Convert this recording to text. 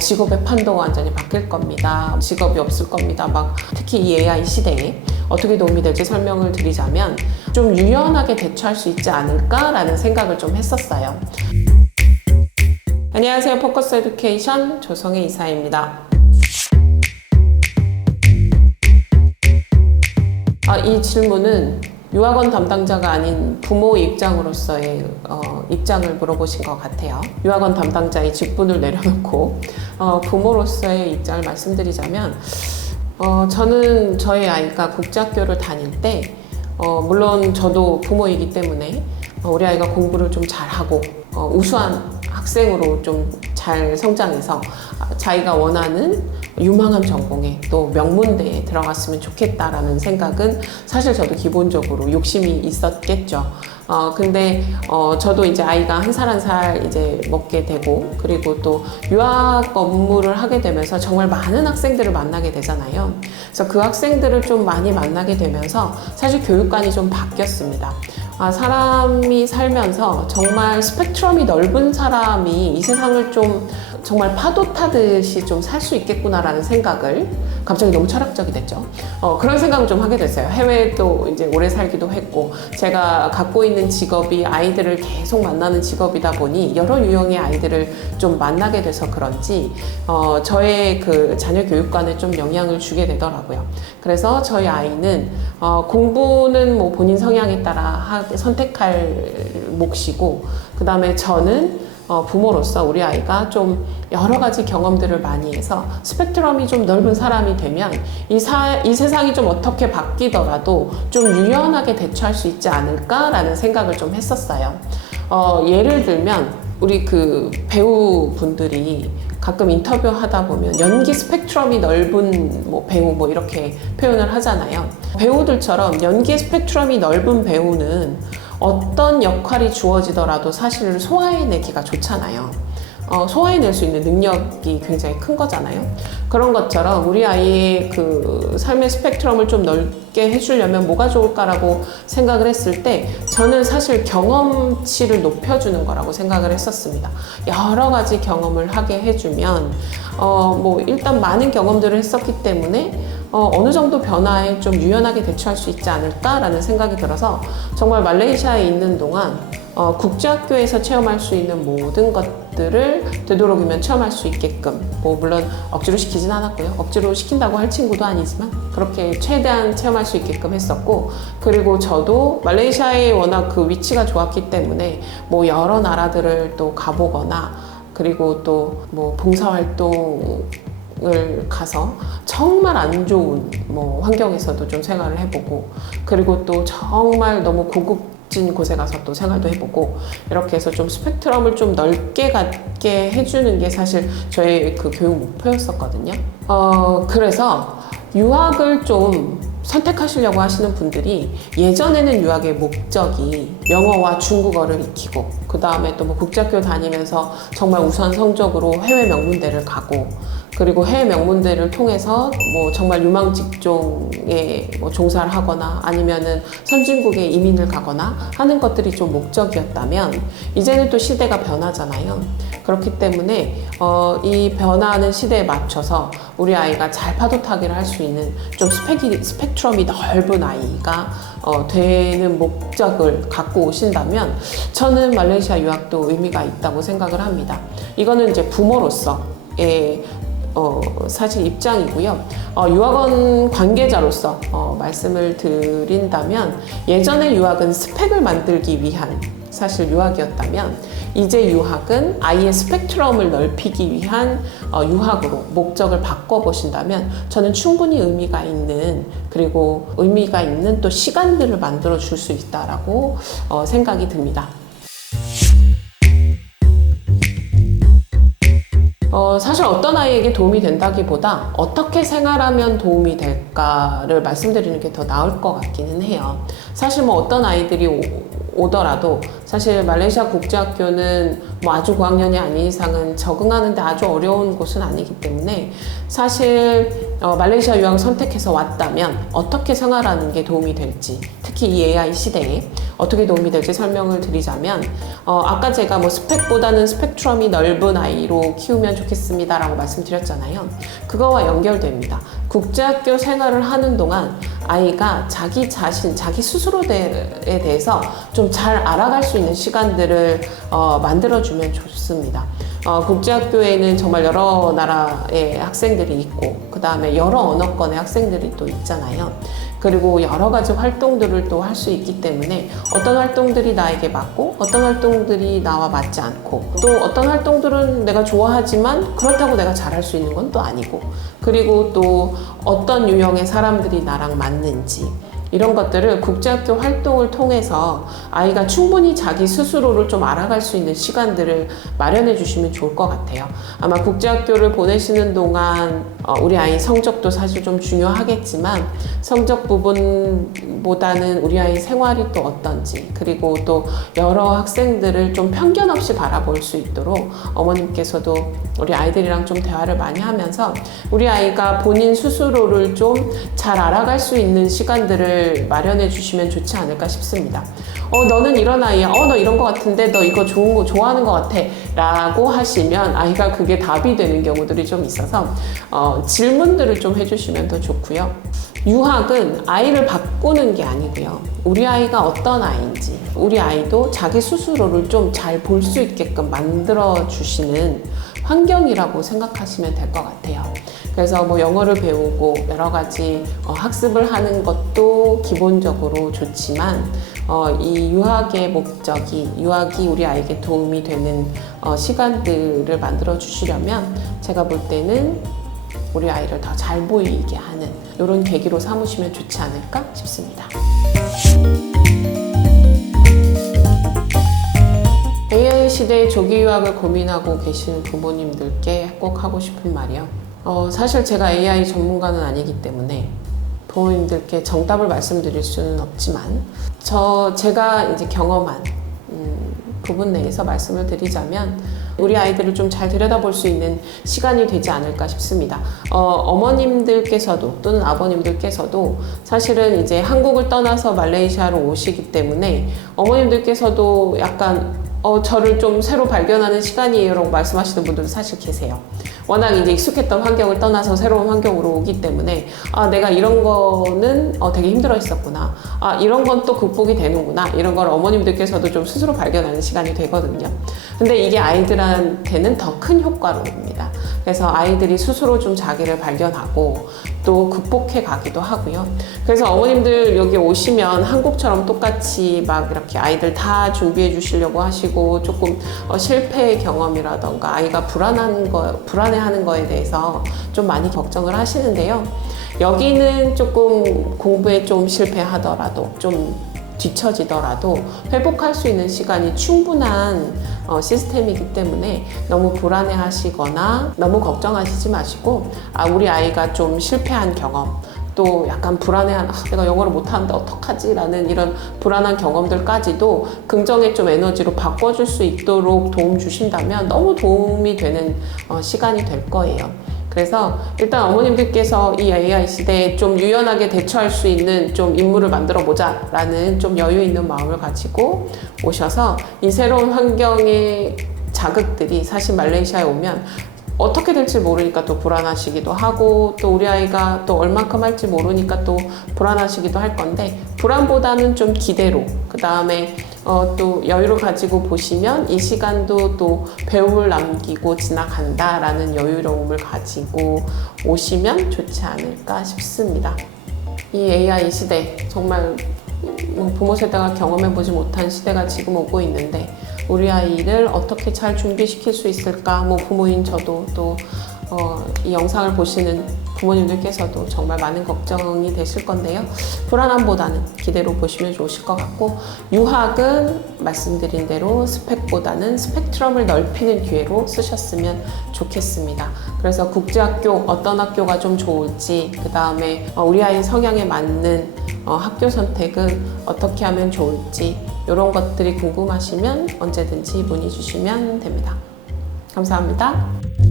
직업의 판도가 완전히 바뀔 겁니다. 직업이 없을 겁니다. 막 특히 이 AI 시대에 어떻게 도움이 될지 설명을 드리자면 좀 유연하게 대처할 수 있지 않을까라는 생각을 좀 했었어요. 안녕하세요. 포커스 에듀케이션 조성혜 이사입니다. 이 질문은 유학원 담당자가 아닌 부모 입장으로서의 입장을 물어보신 것 같아요. 유학원 담당자의 직분을 내려놓고 부모로서의 입장을 말씀드리자면 저는 저희 아이가 국제학교를 다닐 때 물론 저도 부모이기 때문에 우리 아이가 공부를 좀 잘하고 우수한 학생으로 좀 잘 성장해서 자기가 원하는 유망한 전공에 또 명문대에 들어갔으면 좋겠다라는 생각은 사실 저도 기본적으로 욕심이 있었겠죠. 근데 저도 이제 아이가 한 살 한 살 이제 먹게 되고 그리고 또 유학 업무를 하게 되면서 정말 많은 학생들을 만나게 되잖아요. 그래서 그 학생들을 좀 많이 만나게 되면서 사실 교육관이 좀 바뀌었습니다. 사람이 살면서 정말 스펙트럼이 넓은 사람이 이 세상을 좀 정말 파도 타듯이 좀 살 수 있겠구나라는 생각을 갑자기 너무 철학적이 됐죠. 그런 생각을 좀 하게 됐어요. 해외도 이제 오래 살기도 했고 제가 갖고 있는 직업이 아이들을 계속 만나는 직업이다 보니 여러 유형의 아이들을 좀 만나게 돼서 그런지 저의 그 자녀 교육관에 좀 영향을 주게 되더라고요. 그래서 저희 아이는 공부는 뭐 본인 성향에 따라 선택할 몫이고 그 다음에 저는 부모로서 우리 아이가 좀 여러 가지 경험들을 많이 해서 스펙트럼이 좀 넓은 사람이 되면 이 세상이 좀 어떻게 바뀌더라도 좀 유연하게 대처할 수 있지 않을까라는 생각을 좀 했었어요. 예를 들면 우리 그 배우분들이 가끔 인터뷰 하다 보면 연기 스펙트럼이 넓은 뭐 배우 뭐 이렇게 표현을 하잖아요. 배우들처럼 연기의 스펙트럼이 넓은 배우는 어떤 역할이 주어지더라도 사실 소화해내기가 좋잖아요. 소화해낼 수 있는 능력이 굉장히 큰 거잖아요. 그런 것처럼 우리 아이의 그 삶의 스펙트럼을 좀 넓게 해주려면 뭐가 좋을까라고 생각을 했을 때 저는 사실 경험치를 높여주는 거라고 생각을 했었습니다. 여러 가지 경험을 하게 해주면 뭐 일단 많은 경험들을 했었기 때문에 어느 정도 변화에 좀 유연하게 대처할 수 있지 않을까라는 생각이 들어서 정말 말레이시아에 있는 동안 국제학교에서 체험할 수 있는 모든 것들을 되도록이면 체험할 수 있게끔 뭐 물론 억지로 시키진 않았고요. 억지로 시킨다고 할 친구도 아니지만 그렇게 최대한 체험할 수 있게끔 했었고 그리고 저도 말레이시아에 워낙 그 위치가 좋았기 때문에 뭐 여러 나라들을 또 가보거나 그리고 또 뭐 봉사활동을 가서 정말 안 좋은 뭐 환경에서도 좀 생활을 해보고 그리고 또 정말 너무 고급진 곳에 가서 또 생활도 해보고 이렇게 해서 좀 스펙트럼을 좀 넓게 갖게 해주는 게 사실 저의 그 교육 목표였었거든요. 그래서 유학을 좀 선택하시려고 하시는 분들이 예전에는 유학의 목적이 영어와 중국어를 익히고 그 다음에 또 뭐 국제학교 다니면서 정말 우수한 성적으로 해외 명문대를 가고 그리고 해외 명문대를 통해서 뭐 정말 유망 직종에 뭐 종사를 하거나 아니면은 선진국에 이민을 가거나 하는 것들이 좀 목적이었다면 이제는 또 시대가 변하잖아요. 그렇기 때문에 이 변화하는 시대에 맞춰서 우리 아이가 잘 파도 타기를 할 수 있는 좀 스펙트럼이 넓은 아이가 되는 목적을 갖고 오신다면 저는 말레이시아 유학도 의미가 있다고 생각을 합니다. 이거는 이제 부모로서의 사실 입장이고요. 유학원 관계자로서 말씀을 드린다면 예전의 유학은 스펙을 만들기 위한 사실 유학이었다면 이제 유학은 아이의 스펙트럼을 넓히기 위한 유학으로 목적을 바꿔보신다면 저는 충분히 의미가 있는 그리고 의미가 있는 또 시간들을 만들어 줄 수 있다라고 생각이 듭니다. 사실 어떤 아이에게 도움이 된다기보다 어떻게 생활하면 도움이 될까를 말씀드리는 게 더 나을 것 같기는 해요. 사실 뭐 어떤 아이들이 오더라도 사실 말레이시아 국제학교는 뭐 아주 고학년이 아닌 이상은 적응하는데 아주 어려운 곳은 아니기 때문에 사실 말레이시아 유학을 선택해서 왔다면 어떻게 생활하는 게 도움이 될지, 특히 이 AI 시대에 어떻게 도움이 될지 설명을 드리자면 아까 제가 뭐 스펙보다는 스펙트럼이 넓은 아이로 키우면 좋겠습니다 라고 말씀드렸잖아요. 그거와 연결됩니다. 국제학교 생활을 하는 동안 아이가 자기 자신, 자기 스스로에 대해서 좀 잘 알아갈 수 있는 시간들을 만들어주면 좋습니다. 국제학교에는 정말 여러 나라의 학생들이 있고 그 다음에 여러 언어권의 학생들이 또 있잖아요. 그리고 여러 가지 활동들을 또 할 수 있기 때문에 어떤 활동들이 나에게 맞고 어떤 활동들이 나와 맞지 않고 또 어떤 활동들은 내가 좋아하지만 그렇다고 내가 잘할 수 있는 건 또 아니고 그리고 또 어떤 유형의 사람들이 나랑 맞는지 이런 것들을 국제학교 활동을 통해서 아이가 충분히 자기 스스로를 좀 알아갈 수 있는 시간들을 마련해 주시면 좋을 것 같아요. 아마 국제학교를 보내시는 동안 우리 아이 성적도 사실 좀 중요하겠지만 성적 부분보다는 우리 아이 생활이 또 어떤지 그리고 또 여러 학생들을 좀 편견 없이 바라볼 수 있도록 어머님께서도 우리 아이들이랑 좀 대화를 많이 하면서 우리 아이가 본인 스스로를 좀 잘 알아갈 수 있는 시간들을 마련해 주시면 좋지 않을까 싶습니다. 너는 이런 아이야. 너 이런 거 같은데 너 이거 좋은 거 좋아하는 거 같아. 라고 하시면 아이가 그게 답이 되는 경우들이 좀 있어서 질문들을 좀 해주시면 더 좋고요. 유학은 아이를 바꾸는 게 아니고요. 우리 아이가 어떤 아이인지 우리 아이도 자기 스스로를 좀 잘 볼 수 있게끔 만들어 주시는 환경이라고 생각하시면 될 것 같아요. 그래서 뭐 영어를 배우고 여러 가지 학습을 하는 것도 기본적으로 좋지만 이 유학의 목적이 유학이 우리 아이에게 도움이 되는 시간들을 만들어 주시려면 제가 볼 때는 우리 아이를 더 잘 보이게 하는 이런 계기로 삼으시면 좋지 않을까 싶습니다. AI 시대의 조기 유학을 고민하고 계시는 부모님들께 꼭 하고 싶은 말이요. 사실 제가 AI 전문가는 아니기 때문에 부모님들께 정답을 말씀드릴 수는 없지만 제가 이제 경험한 부분 내에서 말씀을 드리자면 우리 아이들을 좀 잘 들여다볼 수 있는 시간이 되지 않을까 싶습니다. 어머님들께서도 또는 아버님들께서도 사실은 이제 한국을 떠나서 말레이시아로 오시기 때문에 어머님들께서도 약간 저를 좀 새로 발견하는 시간이에요 라고 말씀하시는 분들도 사실 계세요. 워낙 이제 익숙했던 환경을 떠나서 새로운 환경으로 오기 때문에 내가 이런 거는 되게 힘들어 했었구나. 이런 건 또 극복이 되는구나. 이런 걸 어머님들께서도 좀 스스로 발견하는 시간이 되거든요. 근데 이게 아이들한테는 더 큰 효과로 옵니다. 그래서 아이들이 스스로 좀 자기를 발견하고 또 극복해 가기도 하고요. 그래서 어머님들 여기 오시면 한국처럼 똑같이 막 이렇게 아이들 다 준비해 주시려고 하시고 조금 실패의 경험이라던가 아이가 불안해하는 거에 대해서 좀 많이 걱정을 하시는데요. 여기는 조금 공부에 좀 실패하더라도 좀 뒤처지더라도 회복할 수 있는 시간이 충분한 시스템이기 때문에 너무 불안해 하시거나 너무 걱정하시지 마시고 우리 아이가 좀 실패한 경험 또 약간 불안해한 내가 영어를 못하는데 어떡하지? 라는 이런 불안한 경험들까지도 긍정의 좀 에너지로 바꿔줄 수 있도록 도움 주신다면 너무 도움이 되는 시간이 될 거예요. 그래서 일단 어머님들께서 이 AI 시대에 좀 유연하게 대처할 수 있는 좀 인물을 만들어 보자 라는 좀 여유 있는 마음을 가지고 오셔서 이 새로운 환경의 자극들이 사실 말레이시아에 오면 어떻게 될지 모르니까 또 불안하시기도 하고 또 우리 아이가 또 얼만큼 할지 모르니까 또 불안하시기도 할 건데 불안보다는 좀 기대로 그 다음에 또 여유를 가지고 보시면 이 시간도 또 배움을 남기고 지나간다 라는 여유로움을 가지고 오시면 좋지 않을까 싶습니다. 이 AI 시대 정말 부모 세대가 경험해보지 못한 시대가 지금 오고 있는데 우리 아이를 어떻게 잘 준비시킬 수 있을까? 부모인 저도 또 이 영상을 보시는 부모님들께서도 정말 많은 걱정이 되실 건데요. 불안함보다는 기대로 보시면 좋으실 것 같고 유학은 말씀드린 대로 스펙보다는 스펙트럼을 넓히는 기회로 쓰셨으면 좋겠습니다. 그래서 국제학교 어떤 학교가 좀 좋을지 그 다음에 우리 아이 성향에 맞는 학교 선택은 어떻게 하면 좋을지 이런 것들이 궁금하시면 언제든지 문의 주시면 됩니다. 감사합니다.